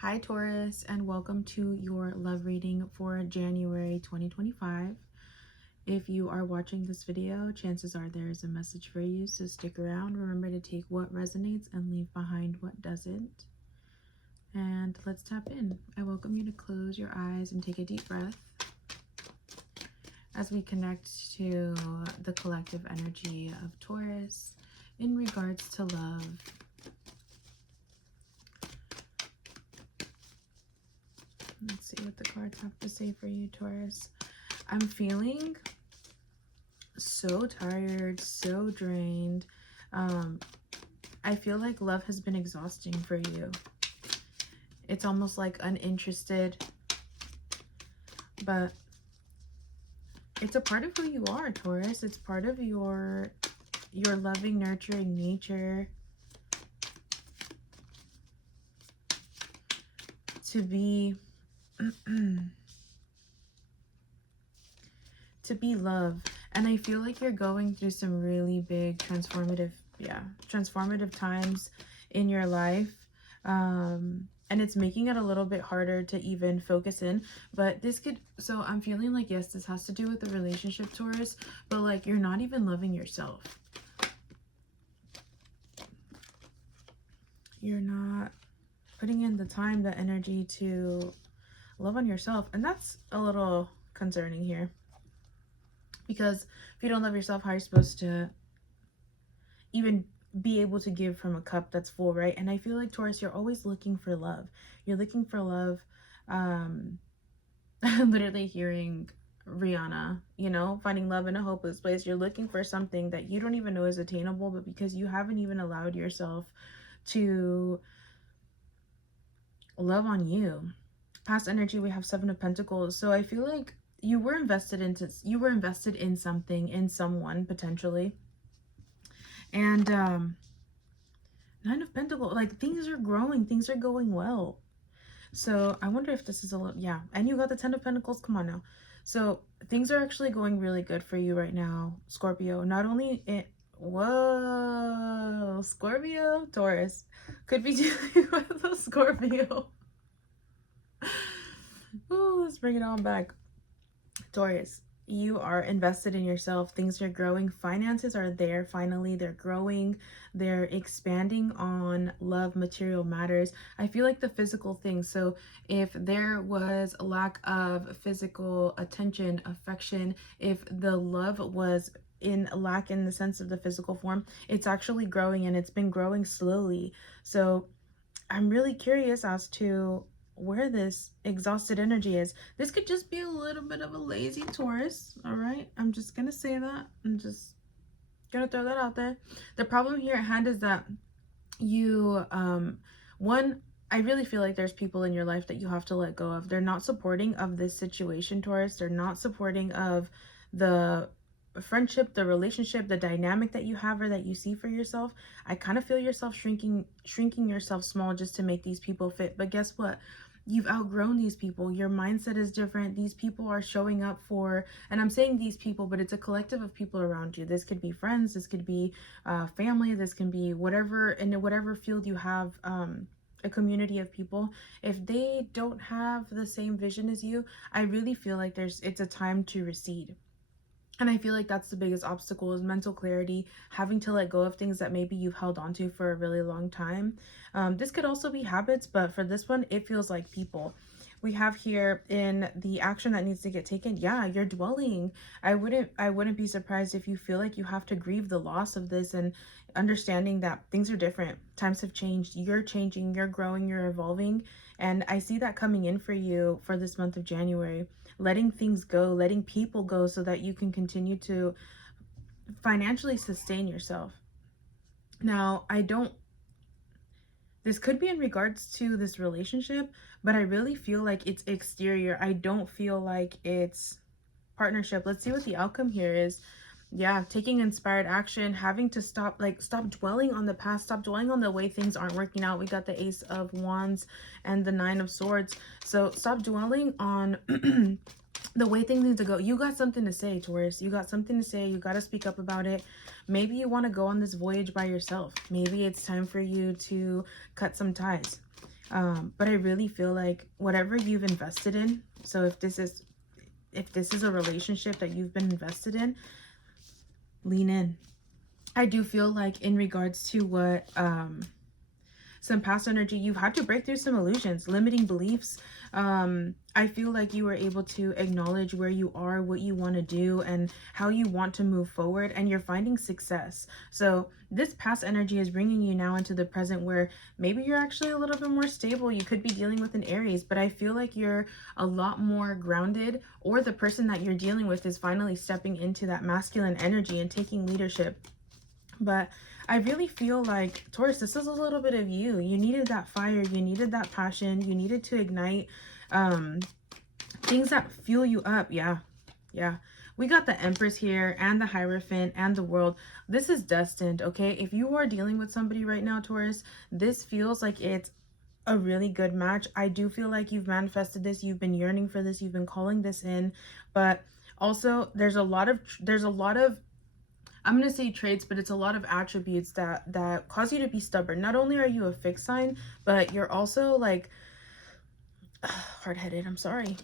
Hi Taurus, and welcome to your love reading for January 2025. If you are watching this video, chances are there is a message for you, so stick around. Remember to take what resonates and leave behind what doesn't. And let's tap in. I welcome you to close your eyes and take a deep breath as we connect to the collective energy of Taurus in regards to love. Let's see what the cards have to say for you, Taurus. I'm feeling so tired, so drained. I feel like love has been exhausting for you. It's almost like uninterested, but it's a part of who you are, Taurus. It's part of your loving, nurturing nature to be to be love. And I feel like you're going through some really big transformative times in your life, and it's making it a little bit harder to even focus in. But this could, so I'm feeling like, yes, this has to do with the relationship, Taurus, but like you're not even loving yourself. You're not putting in the time, the energy to love on yourself, and that's a little concerning here, because if you don't love yourself, how are you supposed to even be able to give from a cup that's full, right? And I feel like, Taurus, you're always looking for love. You're looking for love. Literally hearing Rihanna, you know, finding love in a hopeless place. You're looking for something that you don't even know is attainable, but because you haven't even allowed yourself to love on you. Past energy, we have Seven of Pentacles. So I feel like you were invested in something, in someone, potentially. And Nine of Pentacles, like things are growing, things are going well. So I wonder if this is a little, yeah. And you got the Ten of Pentacles, come on now. So things are actually going really good for you right now, Scorpio. Not only it, whoa, Scorpio, Taurus could be dealing with a Scorpio. Ooh, let's bring it on back. Taurus, you are invested in yourself. Things are growing. Finances are there. Finally, they're growing. They're expanding on love, material matters. I feel like the physical things. So if there was a lack of physical attention, affection, if the love was in lack in the sense of the physical form, it's actually growing, and it's been growing slowly. So I'm really curious as to where this exhausted energy is. This could just be a little bit of a lazy Taurus, all right? I'm just gonna say that. I'm just gonna throw that out there. The problem here at hand is that you, one, I really feel like there's people in your life that you have to let go of. They're not supporting of this situation, Taurus. They're not supporting of the friendship, the relationship, the dynamic that you have or that you see for yourself. I kind of feel yourself shrinking yourself small just to make these people fit. But guess what? You've outgrown these people. Your mindset is different. These people are showing up for, and I'm saying these people, but it's a collective of people around you. This could be friends, this could be family, this can be whatever, in whatever field you have a community of people. If they don't have the same vision as you, I really feel like it's a time to recede. And I feel like that's the biggest obstacle, is mental clarity, having to let go of things that maybe you've held on to for a really long time. This could also be habits, but for this one, it feels like people. We have here in the action that needs to get taken. Yeah, you're dwelling. I wouldn't be surprised if you feel like you have to grieve the loss of this, and understanding that things are different. Times have changed. You're changing, you're growing, you're evolving. And I see that coming in for you for this month of January. Letting things go, letting people go, so that you can continue to financially sustain yourself. Now, this could be in regards to this relationship, but I really feel like it's exterior. I don't feel like it's partnership. Let's see what the outcome here is. Yeah, taking inspired action, having to stop dwelling on the past, stop dwelling on the way things aren't working out. We got the Ace of Wands and the Nine of Swords. So stop dwelling on the way things need to go. You got something to say, Taurus. You got something to say. You got to speak up about it. Maybe you want to go on this voyage by yourself. Maybe it's time for you to cut some ties. But I really feel like whatever you've invested in, so if this is a relationship that you've been invested in, lean in. I do feel like in regards to what some past energy, you've had to break through some illusions, limiting beliefs. I feel like you were able to acknowledge where you are, what you want to do, and how you want to move forward, and you're finding success. So this past energy is bringing you now into the present, where maybe you're actually a little bit more stable. You could be dealing with an Aries, but I feel like you're a lot more grounded, or the person that you're dealing with is finally stepping into that masculine energy and taking leadership. But I really feel like, Taurus, this is a little bit of you. You needed that fire. You needed that passion. You needed to ignite things that fuel you up. Yeah. Yeah. We got the Empress here and the Hierophant and the World. This is destined, okay? If you are dealing with somebody right now, Taurus, this feels like it's a really good match. I do feel like you've manifested this. You've been yearning for this. You've been calling this in. But also, there's a lot of I'm going to say traits, but it's a lot of attributes that cause you to be stubborn. Not only are you a fixed sign, but you're also like hard-headed. I'm sorry.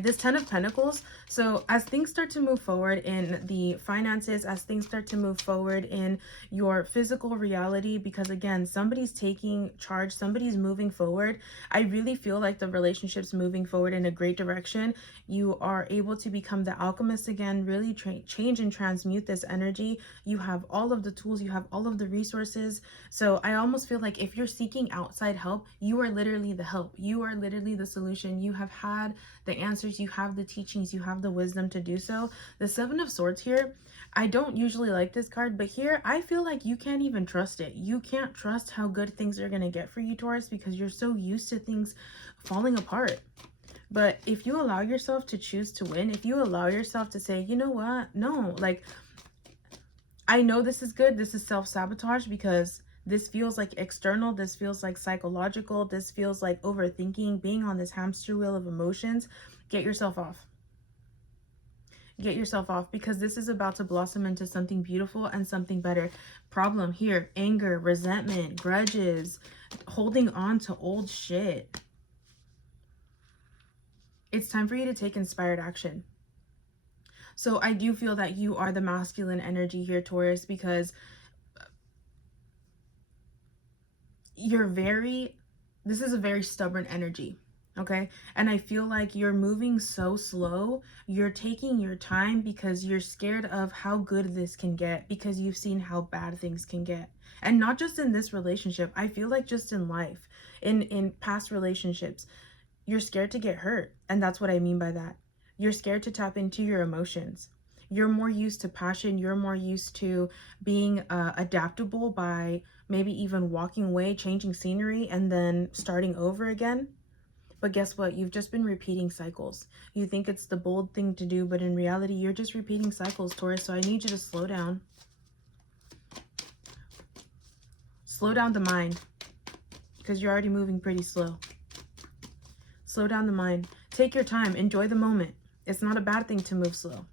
This 10 of Pentacles. So as things start to move forward in the finances, as things start to move forward in your physical reality, because again, somebody's taking charge, somebody's moving forward. I really feel like the relationship's moving forward in a great direction. You are able to become the alchemist again, really change and transmute this energy. You have all of the tools, you have all of the resources. So I almost feel like if you're seeking outside help, you are literally the help. You are literally the solution. You have had the answers, you have the teachings, you have the wisdom to do so. The Seven of Swords here, I don't usually like this card, but here I feel like you can't even trust it. You can't trust how good things are going to get for you, Taurus, because you're so used to things falling apart. But if you allow yourself to choose to win, if you allow yourself to say, you know what, no, like, I know this is good, this is self-sabotage, because this feels like external, this feels like psychological, this feels like overthinking, being on this hamster wheel of emotions. Get yourself off. Get yourself off, because this is about to blossom into something beautiful and something better. Problem here, anger, resentment, grudges, holding on to old shit. It's time for you to take inspired action. So I do feel that you are the masculine energy here, Taurus, because this is a very stubborn energy, okay? And I feel like you're moving so slow. You're taking your time because you're scared of how good this can get, because you've seen how bad things can get. And not just in this relationship. I feel like just in life, in past relationships, you're scared to get hurt. And that's what I mean by that. You're scared to tap into your emotions. You're more used to passion. You're more used to being adaptable by maybe even walking away, changing scenery, and then starting over again. But guess what? You've just been repeating cycles. You think it's the bold thing to do, but in reality, you're just repeating cycles, Taurus. So I need you to slow down. Slow down the mind, because you're already moving pretty slow. Slow down the mind. Take your time. Enjoy the moment. It's not a bad thing to move slow.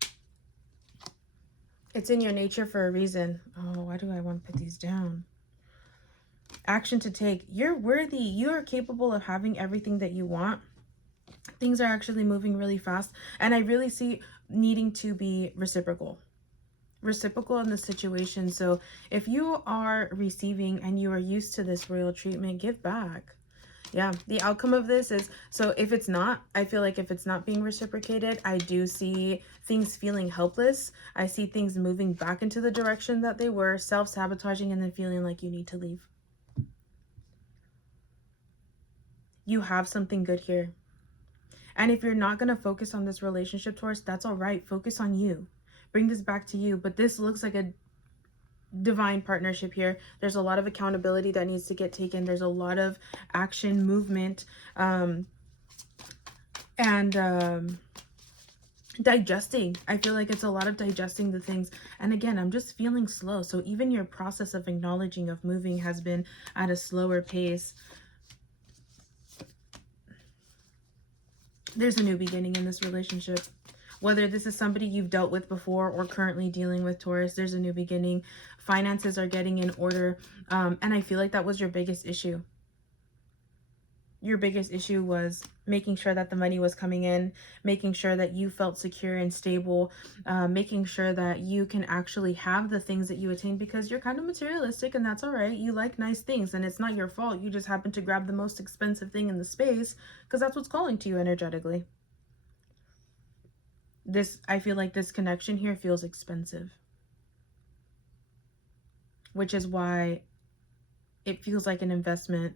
It's in your nature for a reason. Oh, why do I want to put these down? Action to take. You're worthy. You are capable of having everything that you want. Things are actually moving really fast. And I really see needing to be reciprocal. Reciprocal in the situation. So if you are receiving and you are used to this royal treatment, give back. Yeah, the outcome of this is, so if it's not, I feel like if it's not being reciprocated, I do see things feeling helpless. I see things moving back into the direction that they were, self-sabotaging, and then feeling like you need to leave. You have something good here. And if you're not going to focus on this relationship, Taurus, that's all right. Focus on you. Bring this back to you. But this looks like a divine partnership here. There's a lot of accountability that needs to get taken. There's a lot of action, movement, and digesting. I feel like it's a lot of digesting the things. And again, I'm just feeling slow. So even your process of acknowledging, of moving, has been at a slower pace. There's a new beginning in this relationship. Whether this is somebody you've dealt with before or currently dealing with, Taurus, there's a new beginning. Finances are getting in order. And I feel like that was your biggest issue. your biggest issue was making sure that the money was coming in, making sure that you felt secure and stable, making sure that you can actually have the things that you attain, because you're kind of materialistic, and that's all right. You like nice things, and it's not your fault. You just happen to grab the most expensive thing in the space because that's what's calling to you energetically. I feel like this connection here feels expensive, which is why it feels like an investment.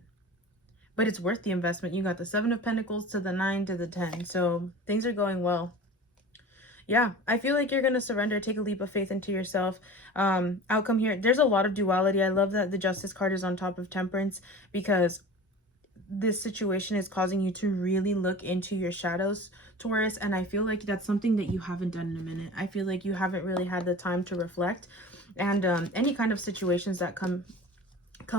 But it's worth the investment. You got the 7 of Pentacles to the 9 to the 10. So things are going well. Yeah, I feel like you're going to surrender, take a leap of faith into yourself. Outcome here, there's a lot of duality. I love that the Justice card is on top of Temperance, because this situation is causing you to really look into your shadows, Taurus. And I feel like that's something that you haven't done in a minute. I feel like you haven't really had the time to reflect. And any kind of situations that come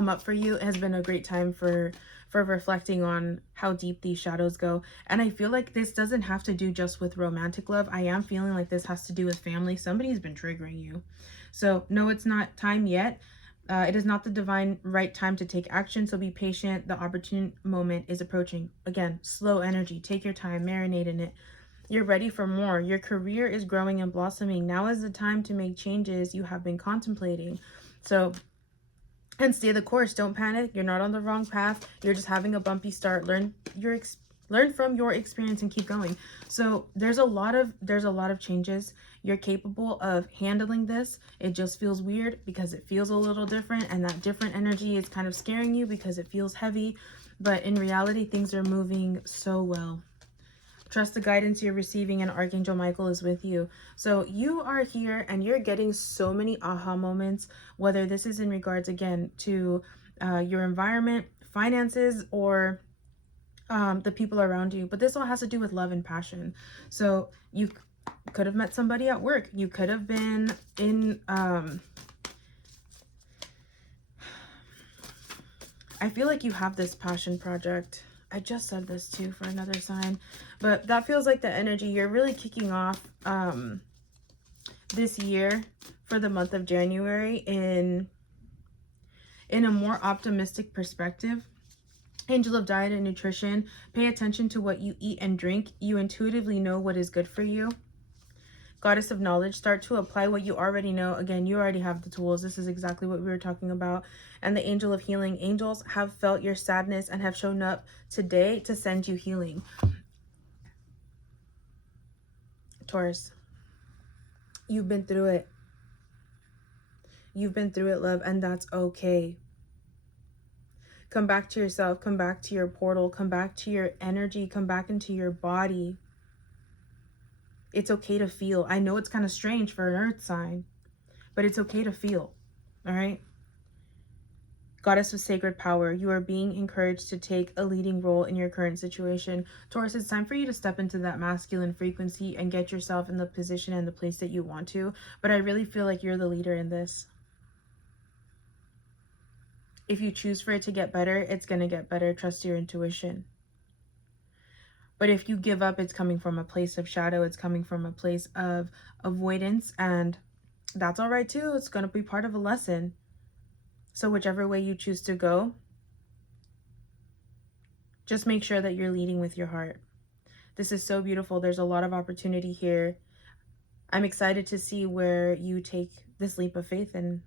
up for you has been a great time for reflecting on how deep these shadows go. And I feel like this doesn't have to do just with romantic love. I am feeling like this has to do with family. Somebody's been triggering you. So no, it's not time yet. It is not the divine right time to take action, so be patient. The opportune moment is approaching. Again, slow energy. Take your time, marinate in it. You're ready for more. Your career is growing and blossoming. Now is the time to make changes you have been contemplating. So, and stay the course. Don't panic. You're not on the wrong path. You're just having a bumpy start. Learn from your experience and keep going. So there's a lot of changes. You're capable of handling this. It just feels weird because it feels a little different, and that different energy is kind of scaring you because it feels heavy. But in reality, things are moving so well. Trust the guidance you're receiving, and Archangel Michael is with you. So you are here and you're getting so many aha moments, whether this is in regards, again, to your environment, finances, or the people around you. But this all has to do with love and passion. So you could have met somebody at work. You could have been in... I feel like you have this passion project. I just said this too for another sign, but that feels like the energy. You're really kicking off this year for the month of January in a more optimistic perspective. Angel of Diet and Nutrition. Pay attention to what you eat and drink. You intuitively know what is good for you. Goddess of Knowledge. Start to apply what you already know. Again, you already have the tools. This is exactly what we were talking about. And the Angel of Healing. Angels have felt your sadness and have shown up today to send you healing. Taurus, you've been through it. You've been through it, love, and that's okay. Come back to yourself. Come back to your portal. Come back to your energy. Come back into your body. It's okay to feel. I know it's kind of strange for an earth sign, but it's okay to feel. All right? Goddess of Sacred Power, you are being encouraged to take a leading role in your current situation. Taurus, it's time for you to step into that masculine frequency and get yourself in the position and the place that you want to. But I really feel like you're the leader in this. If you choose for it to get better, it's going to get better. Trust your intuition. But if you give up, it's coming from a place of shadow. It's coming from a place of avoidance. And that's all right too. It's going to be part of a lesson. So whichever way you choose to go, just make sure that you're leading with your heart. This is so beautiful. There's a lot of opportunity here. I'm excited to see where you take this leap of faith and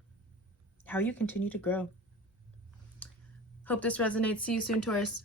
how you continue to grow. Hope this resonates. See you soon, Taurus.